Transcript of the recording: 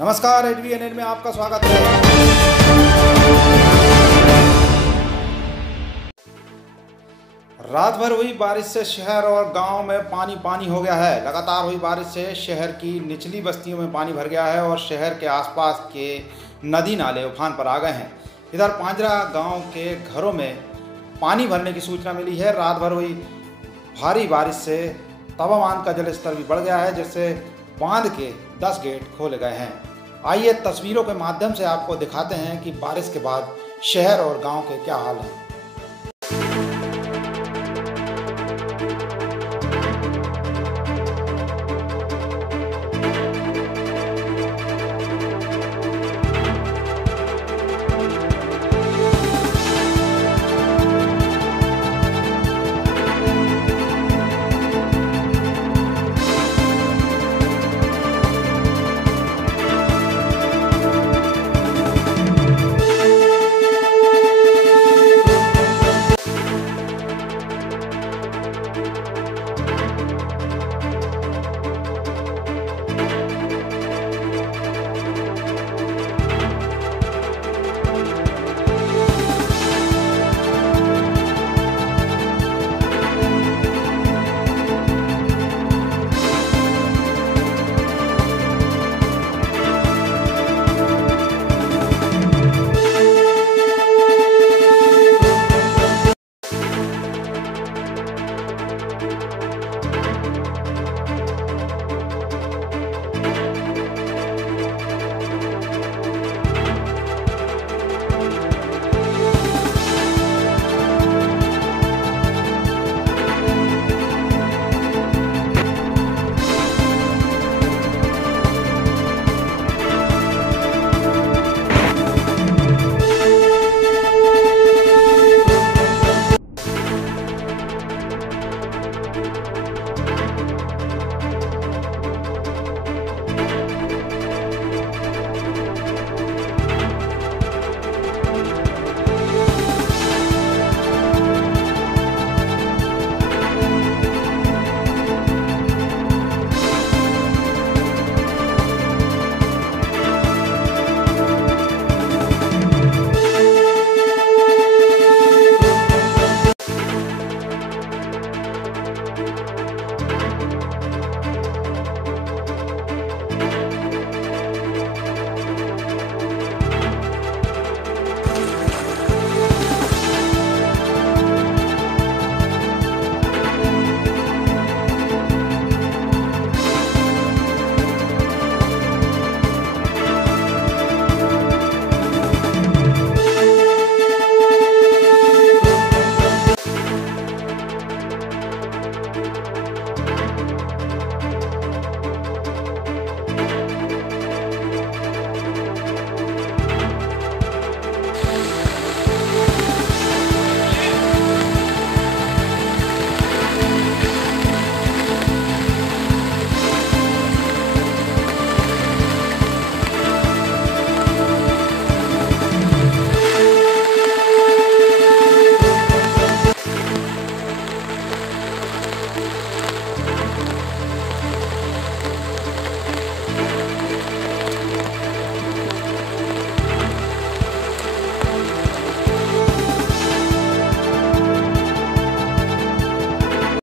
नमस्कार, HVNN में आपका स्वागत है। रात भर हुई बारिश से शहर और गांव में पानी पानी हो गया है। लगातार हुई बारिश से शहर की निचली बस्तियों में पानी भर गया है और शहर के आसपास के नदी नाले उफान पर आ गए हैं। इधर पांजरा गांव के घरों में पानी भरने की सूचना मिली है। रात भर हुई भारी बारिश से तवा बांध का जलस्तर भी बढ़ गया है, जिससे बांध के 10 गेट खोले गए हैं। आइए तस्वीरों के माध्यम से आपको दिखाते हैं कि बारिश के बाद शहर और गांव के क्या हाल हैं।